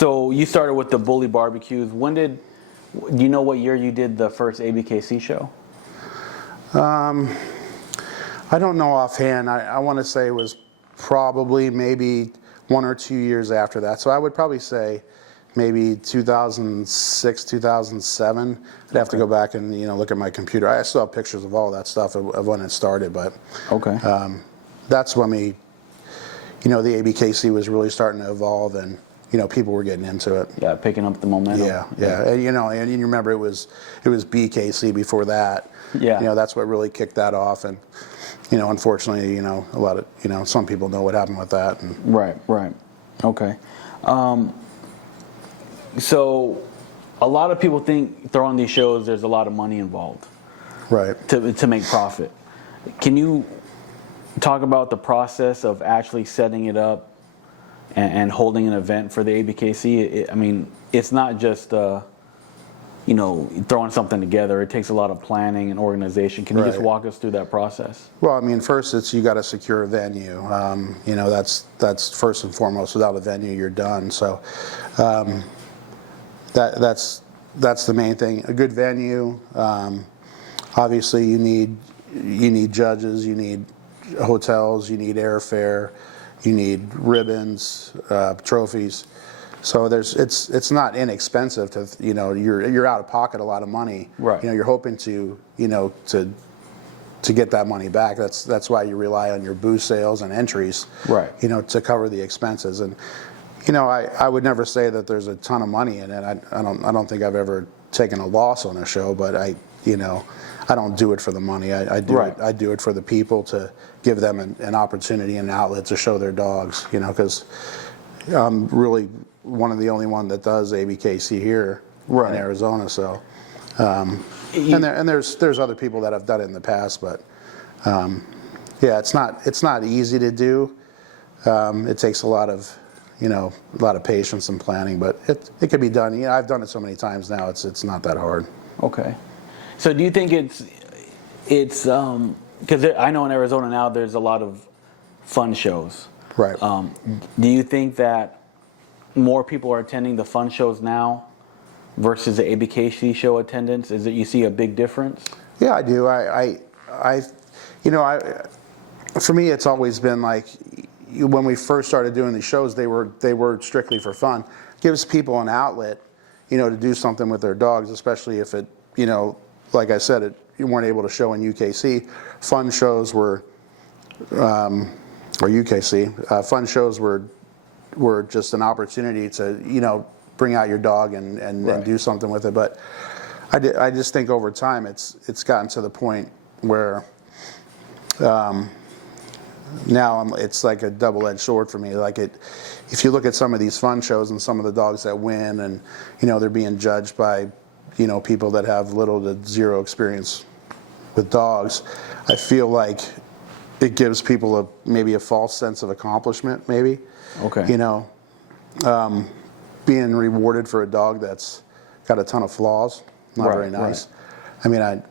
So you started with the bully barbecues. Do you know what year you did the first ABKC show? I don't know offhand. I want to say it was probably maybe 1 or 2 years after that. So I would probably say maybe 2006, 2007. I'd have to go back and look at my computer. I still have pictures of all that stuff of when it started, but okay, that's when the ABKC was really starting to evolve, and people were getting into it. Yeah, picking up the momentum. Yeah. And and you remember it was BKC before that. Yeah. That's what really kicked that off, and unfortunately, a lot of some people know what happened with that. And Right. Okay. So a lot of people think throwing these shows, there's a lot of money involved. Right. To make profit. Can you talk about the process of actually setting it up and holding an event for the ABKC? It's not just throwing something together. It takes a lot of planning and organization. Can you just walk us through that process? Well, first you got to secure a venue. That's first and foremost. Without a venue, you're done. So that's the main thing. A good venue. Obviously, you need judges. You need hotels. You need airfare. You need ribbons, trophies. So it's not inexpensive to you're out of pocket a lot of money. Right. You're hoping to get that money back. That's why you rely on your booth sales and entries. Right. To cover the expenses. And I would never say that there's a ton of money in it. I don't think I've ever taken a loss on a show, but I don't do it for the money. I do it for the people, to give them an opportunity and an outlet to show their dogs. Because I'm really one of the only one that does ABKC here in Arizona. So, and there's other people that have done it in the past, but it's not easy to do. It takes a lot of patience and planning, but it can be done. I've done it so many times now. It's not that hard. Okay. So do you think it's because I know in Arizona now there's a lot of fun shows. Right. Do you think that more people are attending the fun shows now versus the ABKC show attendance? Is it you see a big difference? Yeah, I do. For me, it's always been like when we first started doing these shows, they were strictly for fun. Gives people an outlet, to do something with their dogs, especially if it, like I said, you weren't able to show in UKC. Fun shows were, or UKC, fun shows were just an opportunity to, bring out your dog and do something with it. But I just think over time it's gotten to the point where now it's like a double-edged sword for me. If you look at some of these fun shows and some of the dogs that win, and they're being judged by people that have little to zero experience with dogs, I feel like it gives people maybe a false sense of accomplishment. Maybe. Okay. Being rewarded for a dog that's got a ton of flaws, not very nice. Right.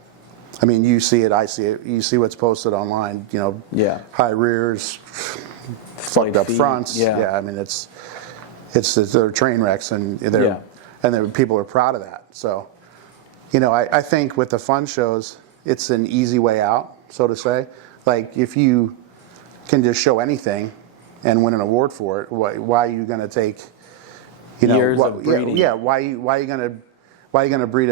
You see it, I see it. You see what's posted online. High rears, fucked up fronts. Yeah. They're train wrecks, and people are proud of that. So, I think with the fun shows, it's an easy way out, so to say. Like if you can just show anything and win an award for it, why are you going to take years of breeding? Yeah. Why are you going to breed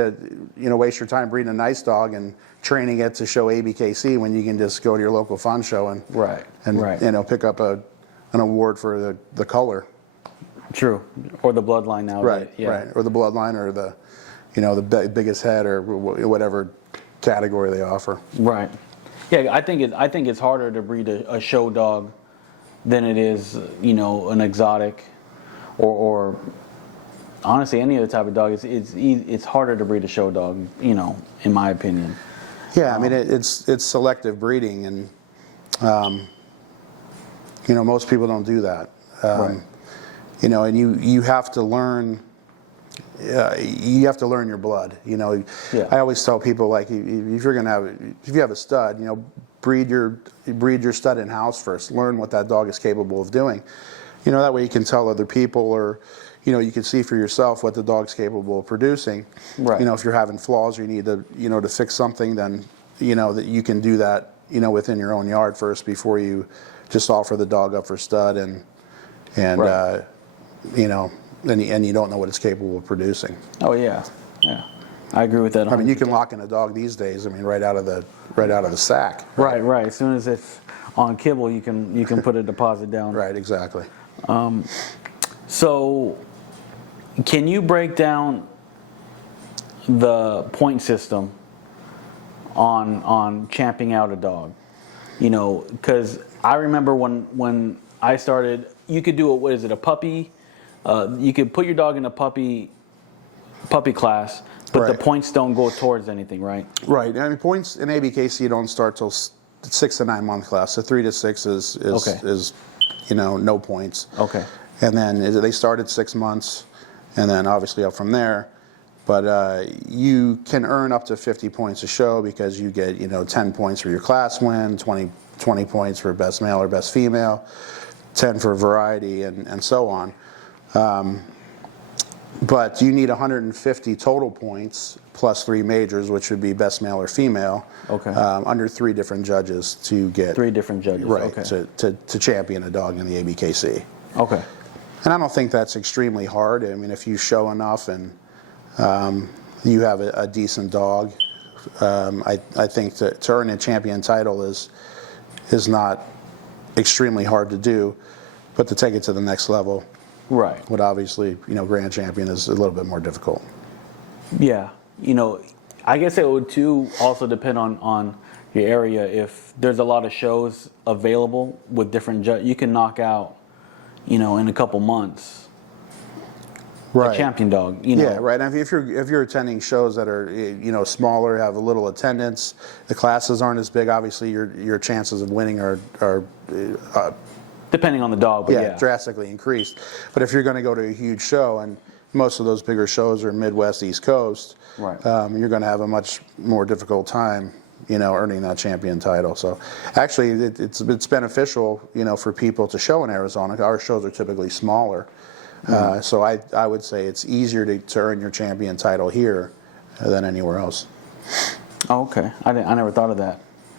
waste your time breeding a nice dog and training it to show ABKC when you can just go to your local fun show and pick up an award for the color. True. Or the bloodline now. Right. Or the bloodline, or the biggest head, or whatever category they offer. Right. Yeah, I think it's harder to breed a show dog than it is, an exotic, or honestly any other type of dog. It's harder to breed a show dog, in my opinion. Yeah, it's selective breeding, and most people don't do that. And you have to learn. You have to learn your blood. I always tell people, like, if you have a stud, breed your stud in house first. Learn what that dog is capable of doing. You know, that way you can tell other people, or, you know, you can see for yourself what the dog's capable of producing. Right. You know, if you're having flaws or you need to, you know, to fix something, then, you know, that you can do that, you know, within your own yard first before you just offer the dog up for stud and Right. you know, and you don't know what it's capable of producing. Oh yeah, yeah. I agree with that. I mean, you can lock in a dog these days. I mean, right out of the sack. Right, right. As soon as it's on kibble, you can put a deposit down. Right, exactly. So, can you break down the point system on champing out a dog? You know, because I remember when I started, you could do what is it, a puppy? You could put your dog in a puppy class, but the Right. points don't go towards anything, right? Right. I mean, points in ABKC don't start till 6 to 9 month class. So 3 to 6 Okay. is you know, no points. Okay. And then they start at 6 months, and then obviously up from there. But you can earn up to 50 points a show because you get, you know, 10 points for your class win, 20 points for best male or best female, 10 for variety, and so on. But you need 150 total points plus 3 majors, which would be best male or female, Okay. Under 3 different judges to get 3 different judges. right Okay. to champion a dog in the ABKC. Okay. And I don't think that's extremely hard. I mean, if you show enough and you have a decent dog, I think to earn a champion title is not extremely hard to do, but to take it to the next level Right. would obviously, you know, grand champion is a little bit more difficult. Yeah. You know, I guess it would too also depend on your area. If there's a lot of shows available with different you can knock out, you know, in a couple months, Right. a champion dog. You know. Yeah, right. And if you're attending shows that are, you know, smaller, have a little attendance, the classes aren't as big. Obviously, your chances of winning are Depending on the dog, but yeah. drastically increased. But if you're going to go to a huge show, and most of those bigger shows are Midwest, East Coast, Right. You're going to have a much more difficult time, you know, earning that champion title. So actually, it's beneficial, you know, for people to show in Arizona. Our shows are typically smaller. So I would say it's easier to earn your champion title here than anywhere else. Oh, okay. I never thought of that.